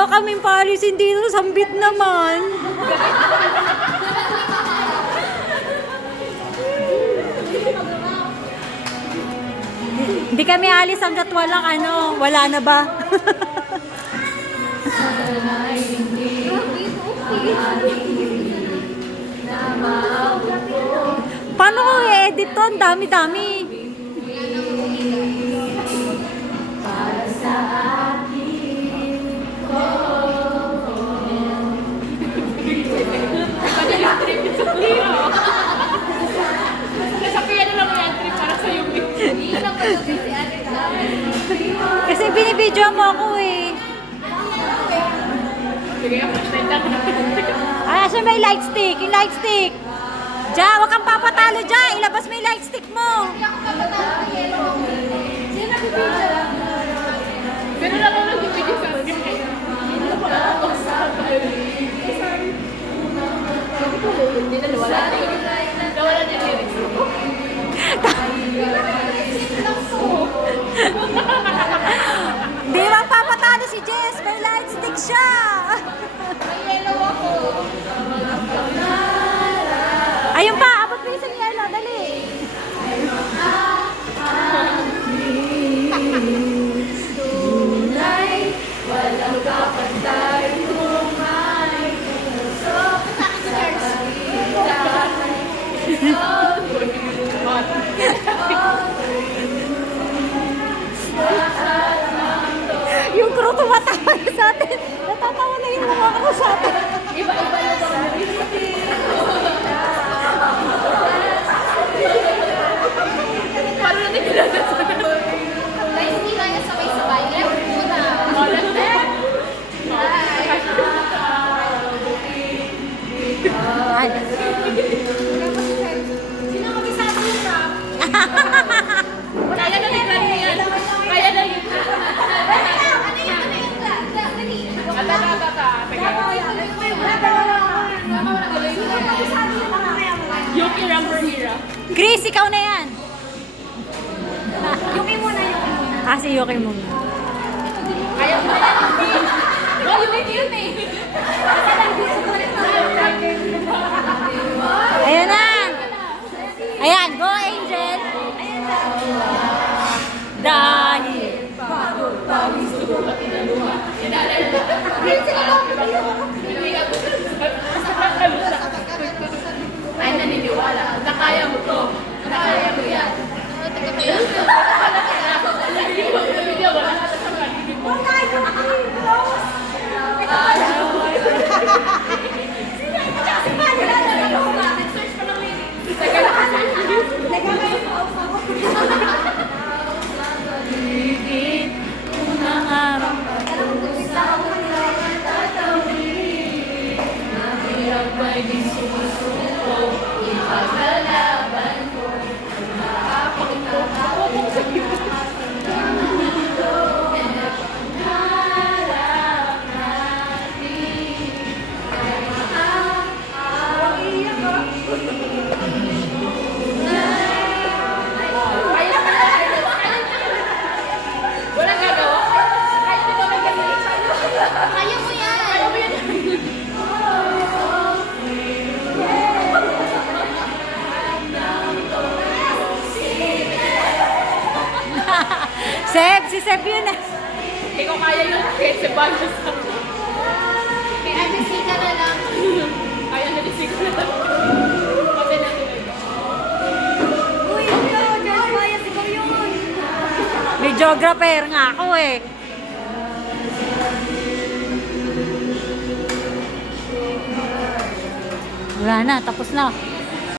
Ayaw kaming paalisin dito, sambit naman. Hindi kami alis hanggat walang wala na ba? Paano ko i-edit to? Ang dami-dami. Kasi binibidyo mo ako eh. Ay, asan may light stick? Yung light stick. Diyan, huwag kang papatalo dyan. Ilabas mo yung light stick mo. Pero lang ako nag-video sa akin. Hindi na nawala. Nawala niya lyrics mo. Di ba papatalo si Jess? May light stick siya. May yellow ako. Ayun pa, abot mo isang yellow. Dali. Walang kapantay kung may puso. Yung crew tumatawa sa atin. Natatawa na yung mga crew sa atin. Iba-iba yung parang natin pinadasan. Guys, hindi kaya sabay-sabay. Left muna. Left, left. Ay. Sino kami sa atin yung rap? Kaya na ni Glenn yan. Kaya na yun. Ano yung dali? Yuki Rumber Era. Chris, ikaw na yan. Yuki muna, Yuki muna. Ah, si Yuki muna. Kaya mo na yan. Oh, Yuki yun eh. Ayun na. Ayan, go Angel. Dahil. Ay, naniniwala. Nakaya mo to. Nakaya mo yan. Higit unang araw. Walang gagawa. Kahit di ba may ganyan. Kaya mo yan. Kaya mo yan. Seb, si Seb yun eh. Hindi ko kaya yun. Kahit sa balos ako. Kaya Ate ka na lang. Kaya na ni Sika na lang. Pati na tuloy. Uy, Josh Bias, ikaw yun. Videographer nga ako eh. Wala na, tapos na.